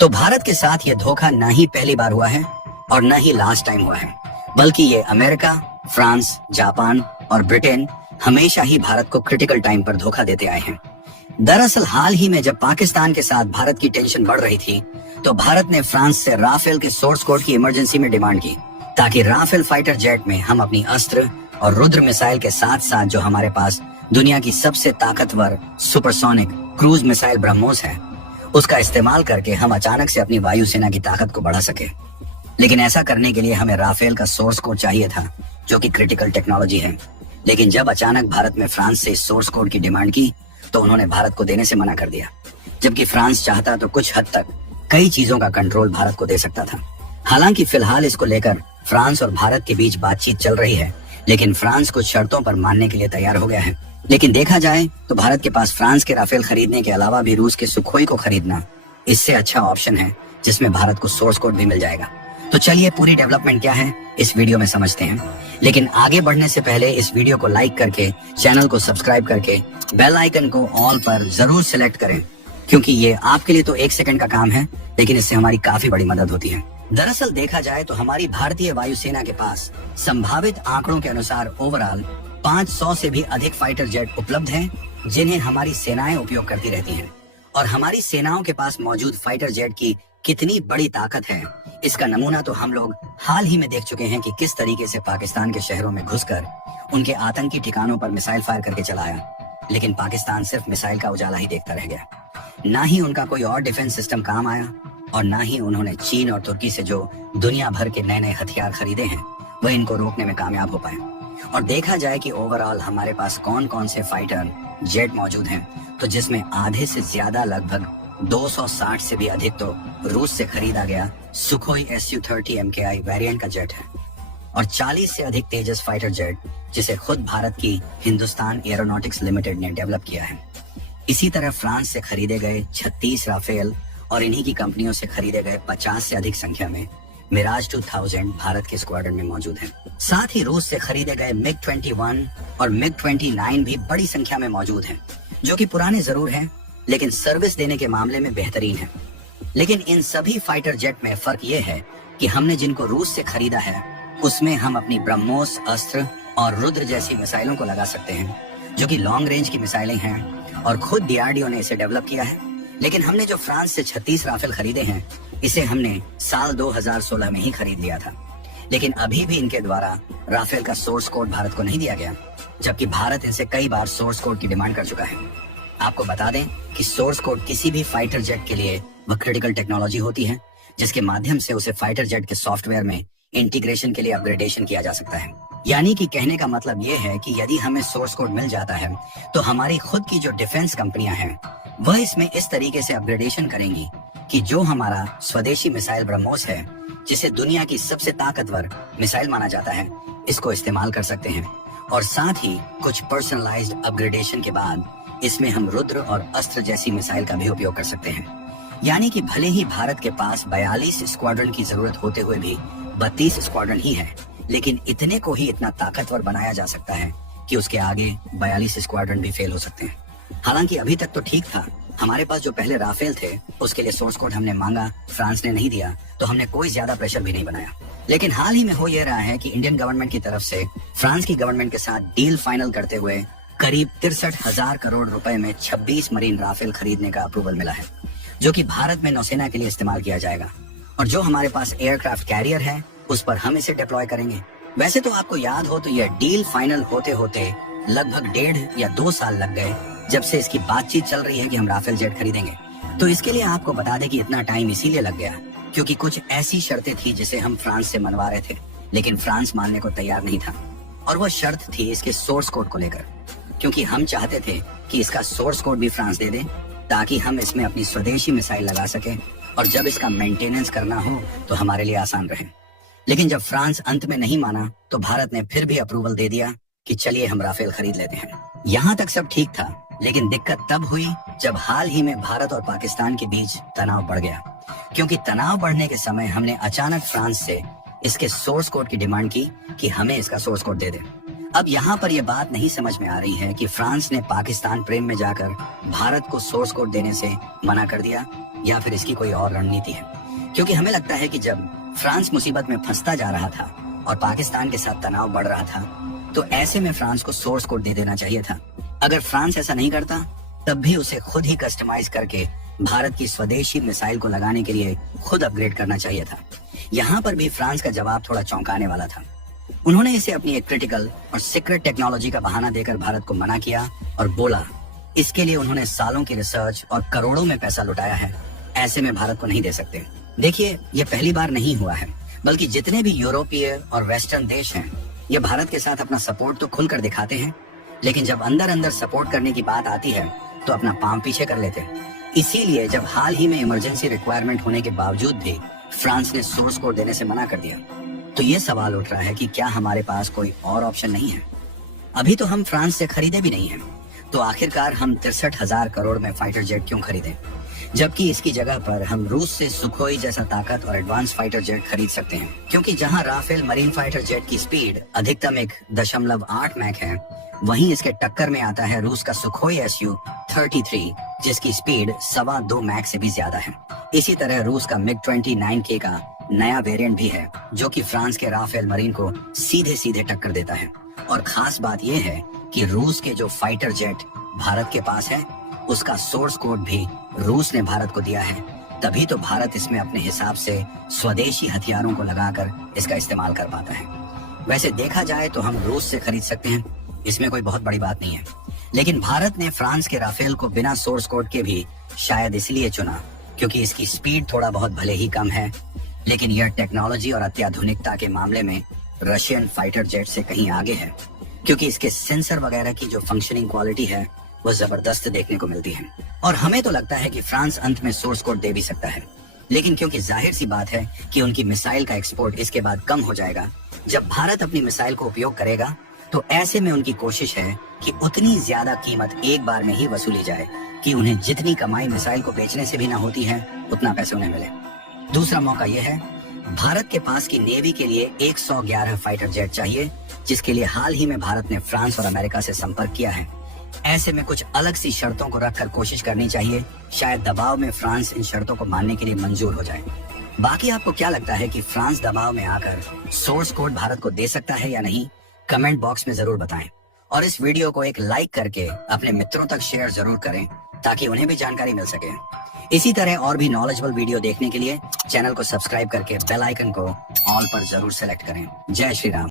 तो भारत के साथ ये धोखा न ही पहली बार हुआ है और न ही लास्ट टाइम हुआ है, बल्कि ये अमेरिका, फ्रांस, जापान और ब्रिटेन हमेशा ही भारत को क्रिटिकल टाइम पर धोखा देते आए हैं। दरअसल हाल ही में जब पाकिस्तान के साथ भारत की टेंशन बढ़ रही थी, तो भारत ने फ्रांस से राफेल के सोर्स कोड की इमरजेंसी में डिमांड की, ताकि राफेल फाइटर जेट में हम अपनी अस्त्र और रुद्र मिसाइल के साथ साथ जो हमारे पास दुनिया की सबसे ताकतवर सुपरसोनिक क्रूज मिसाइल ब्रह्मोस है, उसका इस्तेमाल करके हम अचानक से अपनी वायुसेना की ताकत को बढ़ा सके। लेकिन ऐसा करने के लिए हमें राफेल का सोर्स कोड चाहिए था, जो कि क्रिटिकल टेक्नोलॉजी है। लेकिन जब अचानक भारत में फ्रांस से इस सोर्स कोड की डिमांड की, तो उन्होंने भारत को देने से मना कर दिया, जबकि फ्रांस चाहता तो कुछ हद तक कई चीजों का कंट्रोल भारत को दे सकता था। हालांकि फिलहाल इसको लेकर फ्रांस और भारत के बीच बातचीत चल रही है, लेकिन फ्रांस कुछ शर्तों पर मानने के लिए तैयार हो गया है। लेकिन देखा जाए तो भारत के पास फ्रांस के राफेल खरीदने के अलावा भी रूस के सुखोई को खरीदना इससे अच्छा ऑप्शन है, जिसमें भारत को सोर्स कोड भी मिल जाएगा। तो चलिए पूरी डेवलपमेंट क्या है इस वीडियो में समझते हैं। लेकिन आगे बढ़ने से पहले इस वीडियो को लाइक करके, चैनल को सब्सक्राइब करके, बेल आइकन को ऑल पर जरूर सिलेक्ट करें, क्योंकि ये आपके लिए तो 1 सेकंड का काम है, लेकिन इससे हमारी काफी बड़ी मदद होती है। दरअसल देखा जाए तो हमारी भारतीय वायुसेना के पास संभावित आंकड़ों के अनुसार ओवरऑल 500 से भी अधिक फाइटर जेट उपलब्ध हैं, जिन्हें हमारी सेनाएं उपयोग करती रहती हैं। और हमारी सेनाओं के पास मौजूद फाइटर जेट की कितनी बड़ी ताकत है, इसका नमूना तो हम लोग हाल ही में देख चुके हैं कि किस तरीके से पाकिस्तान के शहरों में घुसकर उनके आतंकी ठिकानों पर मिसाइल फायर करके चलाया। लेकिन पाकिस्तान सिर्फ मिसाइल का उजाला ही देखता रह गया। ना ही उनका कोई और डिफेंस सिस्टम काम आया, और ना ही उन्होंने चीन और तुर्की से जो दुनिया भर के नए नए हथियार खरीदे हैं, वह इनको रोकने में कामयाब हो पाए। और देखा जाए कि ओवरऑल हमारे पास कौन कौन से फाइटर जेट मौजूद हैं, तो जिसमें आधे से ज्यादा लगभग 260 से भी अधिक तो रूस से खरीदा गया सुखोई Su-30 MKI वेरिएंट का जेट है, और 40 से अधिक तेजस फाइटर जेट जिसे खुद भारत की हिंदुस्तान एरोनॉटिक्स लिमिटेड ने डेवलप किया है। इसी तरह फ्रांस से खरीदे गए 36 राफेल और इन्हीं की कंपनियों से खरीदे गए 50 से अधिक संख्या में मिराज 2000 भारत के स्क्वाड्रन में मौजूद हैं। साथ ही रूस से खरीदे गए MiG-21 और MiG-29 भी बड़ी संख्या में मौजूद हैं, जो कि पुराने जरूर हैं, लेकिन सर्विस देने के मामले में बेहतरीन है। लेकिन इन सभी फाइटर जेट में फर्क ये है कि हमने जिनको रूस से खरीदा है, उसमें हम अपनी ब्रह्मोस अस्त्र और रुद्र जैसी मिसाइलों को लगा सकते हैं, जो कि लॉन्ग रेंज की मिसाइलें हैं, और खुद DRDO ने इसे डेवलप किया है। लेकिन हमने जो फ्रांस से 36 राफेल खरीदे हैं, इसे हमने साल 2016 में ही खरीद लिया था। लेकिन अभी भी इनके द्वारा राफेल का सोर्स कोड भारत को नहीं दिया गया, जबकि भारत इनसे कई बार सोर्स कोड की डिमांड कर चुका है। आपको बता दें कि सोर्स कोड किसी भी फाइटर जेट के लिए वह क्रिटिकल टेक्नोलॉजी होती है, जिसके माध्यम से उसे फाइटर जेट के सॉफ्टवेयर में इंटीग्रेशन के लिए अपग्रेडेशन किया जा सकता है। यानी कि कहने का मतलब ये है कि यदि हमें सोर्स कोड मिल जाता है, तो हमारी खुद की जो डिफेंस कंपनियां हैं, वह इसमें इस तरीके से अपग्रेडेशन करेंगी कि जो हमारा स्वदेशी मिसाइल ब्रह्मोस है, जिसे दुनिया की सबसे ताकतवर मिसाइल माना जाता है, इसको इस्तेमाल कर सकते हैं। और साथ ही कुछ पर्सनलाइज्ड अपग्रेडेशन के बाद इसमें हम रुद्र और अस्त्र जैसी मिसाइल का भी उपयोग कर सकते हैं। यानी कि भले ही भारत के पास 42 स्क्वाड्रन की जरूरत होते हुए भी 32 स्क्वाड्रन ही है, लेकिन इतने को ही इतना ताकतवर बनाया जा सकता है कि उसके आगे 42 स्क्वाड्रन भी फेल हो सकते हैं। हालांकि अभी तक तो ठीक था। हमारे पास जो पहले राफेल थे, उसके लिए सोर्स कोड हमने मांगा, फ्रांस ने नहीं दिया, तो हमने कोई ज्यादा प्रेशर भी नहीं बनाया। लेकिन हाल ही में हो यह रहा है कि इंडियन गवर्नमेंट की तरफ से फ्रांस की गवर्नमेंट के साथ डील फाइनल करते हुए करीब 63,000 करोड़ रुपए में 26 मरीन राफेल खरीदने का अप्रूवल मिला है, जो कि भारत में नौसेना के लिए इस्तेमाल किया जाएगा। और जो हमारे पास एयरक्राफ्ट कैरियर है, उस पर हम इसे डिप्लॉय करेंगे। वैसे तो आपको याद हो तो यह डील फाइनल होते होते लगभग 1.5 या 2 साल लग गए, जब से इसकी बातचीत चल रही है कि हम राफेल जेट खरीदेंगे। तो इसके लिए आपको बता दें कि इतना टाइम इसीलिए लग गया क्योंकि कुछ ऐसी शर्तें थी जिसे हम फ्रांस से मनवा रहे थे, लेकिन फ्रांस मानने को तैयार नहीं था। और वह शर्त थी इसके सोर्स कोड को लेकर, क्योंकि हम चाहते थे कि इसका सोर्स कोड भी फ्रांस दे दे, ताकि हम इसमें अपनी स्वदेशी मिसाइल लगा सके, और जब इसका मेंटेनेंस करना हो तो हमारे लिए आसान रहे। लेकिन जब फ्रांस अंत में नहीं माना, तो भारत ने फिर भी अप्रूवल दे दिया कि चलिए हम राफेल खरीद लेते हैं। यहाँ तक सब ठीक था, लेकिन दिक्कत तब हुई जब हाल ही में भारत और पाकिस्तान के बीच तनाव बढ़ गया। क्योंकि तनाव बढ़ने के समय हमने अचानक फ्रांस से इसके सोर्स कोड की डिमांड की कि हमें इसका सोर्स कोड दे दे। अब यहाँ पर यह बात नहीं समझ में आ रही है कि फ्रांस ने पाकिस्तान प्रेम में जाकर भारत को सोर्स कोड देने से मना कर दिया, या फिर इसकी कोई और रणनीति है? क्योंकि हमें लगता है कि जब फ्रांस मुसीबत में फंसता जा रहा था और पाकिस्तान के साथ तनाव बढ़ रहा था, तो ऐसे में फ्रांस को सोर्स कोड दे देना चाहिए था। अगर फ्रांस ऐसा नहीं करता, तब भी उसे खुद ही कस्टमाइज करके भारत की स्वदेशी मिसाइल को लगाने के लिए खुद अपग्रेड करना चाहिए था। यहाँ पर भी फ्रांस का जवाब थोड़ा चौंकाने वाला था। उन्होंने इसे अपनी एक क्रिटिकल और सीक्रेट टेक्नोलॉजी का बहाना देकर भारत को मना किया और बोला इसके लिए उन्होंने सालों की रिसर्च और करोड़ों में पैसा लुटाया है, ऐसे में भारत को नहीं दे सकते। देखिए, ये पहली बार नहीं हुआ है, बल्कि जितने भी यूरोपीय और वेस्टर्न देश हैं, ये भारत के साथ अपना सपोर्ट तो खुलकर दिखाते हैं, लेकिन जब अंदर अंदर सपोर्ट करने की बात आती है तो अपना पांव पीछे कर लेते हैं। इसीलिए जब हाल ही में इमरजेंसी रिक्वायरमेंट होने के बावजूद भी फ्रांस ने सोर्स कोड देने से मना कर दिया, तो ये सवाल उठ रहा है कि क्या हमारे पास कोई और ऑप्शन नहीं है? अभी तो हम फ्रांस से खरीदे भी नहीं हैं, तो आखिरकार हम 63,000 करोड़ में फाइटर जेट क्यों खरीदें, जबकि इसकी जगह पर हम रूस से सुखोई जैसा ताकत और एडवांस फाइटर जेट खरीद सकते हैं। क्योंकि जहां राफेल मरीन फाइटर जेट की स्पीड अधिकतम 1.8 मैक है, वहीं इसके टक्कर में आता है रूस का सुखोई Su-33, जिसकी स्पीड 2.25 मैक से भी ज्यादा है। इसी तरह रूस का MiG-29K का नया वेरिएंट भी है, जो कि फ्रांस के राफेल मरीन को सीधे सीधे टक्कर देता है। और खास बात यह है कि रूस के जो फाइटर जेट भारत के पास है, उसका सोर्स कोड भी रूस ने भारत को दिया है। तभी तो भारत इसमें अपने हिसाब से स्वदेशी हथियारों को लगाकर इसका इस्तेमाल कर पाता है। वैसे देखा जाए तो हम रूस से खरीद सकते हैं, इसमें कोई बहुत बड़ी बात नहीं है। लेकिन भारत ने फ्रांस के राफेल को बिना सोर्स कोड के भी शायद इसलिए चुना क्योंकि इसकी स्पीड थोड़ा बहुत भले ही कम है, लेकिन यह टेक्नोलॉजी और अत्याधुनिकता के मामले में रशियन फाइटर जेट से कहीं आगे है, क्योंकि इसके सेंसर वगैरह की जो फंक्शनिंग क्वालिटी है वो जबरदस्त देखने को मिलती है। और हमें तो लगता है कि फ्रांस अंत में सोर्स कोड दे भी सकता है, लेकिन क्योंकि जाहिर सी बात है कि उनकी मिसाइल का एक्सपोर्ट इसके बाद कम हो जाएगा जब भारत अपनी मिसाइल को उपयोग करेगा, तो ऐसे में उनकी कोशिश है कि उतनी ज्यादा कीमत एक बार में ही वसूली जाए कि उन्हें जितनी कमाई मिसाइल को बेचने से भी ना होती है, उतना पैसे उन्हें मिले। दूसरा मौका यह है, भारत के पास की नेवी के लिए 111 फाइटर जेट चाहिए, जिसके लिए हाल ही में भारत ने फ्रांस और अमेरिका से संपर्क किया है। ऐसे में कुछ अलग सी शर्तों को रखकर कोशिश करनी चाहिए, शायद दबाव में फ्रांस इन शर्तों को मानने के लिए मंजूर हो जाए। बाकी आपको क्या लगता है कि फ्रांस दबाव में आकर सोर्स कोड भारत को दे सकता है या नहीं? कमेंट बॉक्स में जरूर बताएं और इस वीडियो को एक लाइक करके अपने मित्रों तक शेयर जरूर करें ताकि उन्हें भी जानकारी मिल सके। इसी तरह और भी नॉलेजेबल वीडियो देखने के लिए चैनल को सब्सक्राइब करके बेल आइकन को ऑल पर जरूर सेलेक्ट करें। जय श्री राम।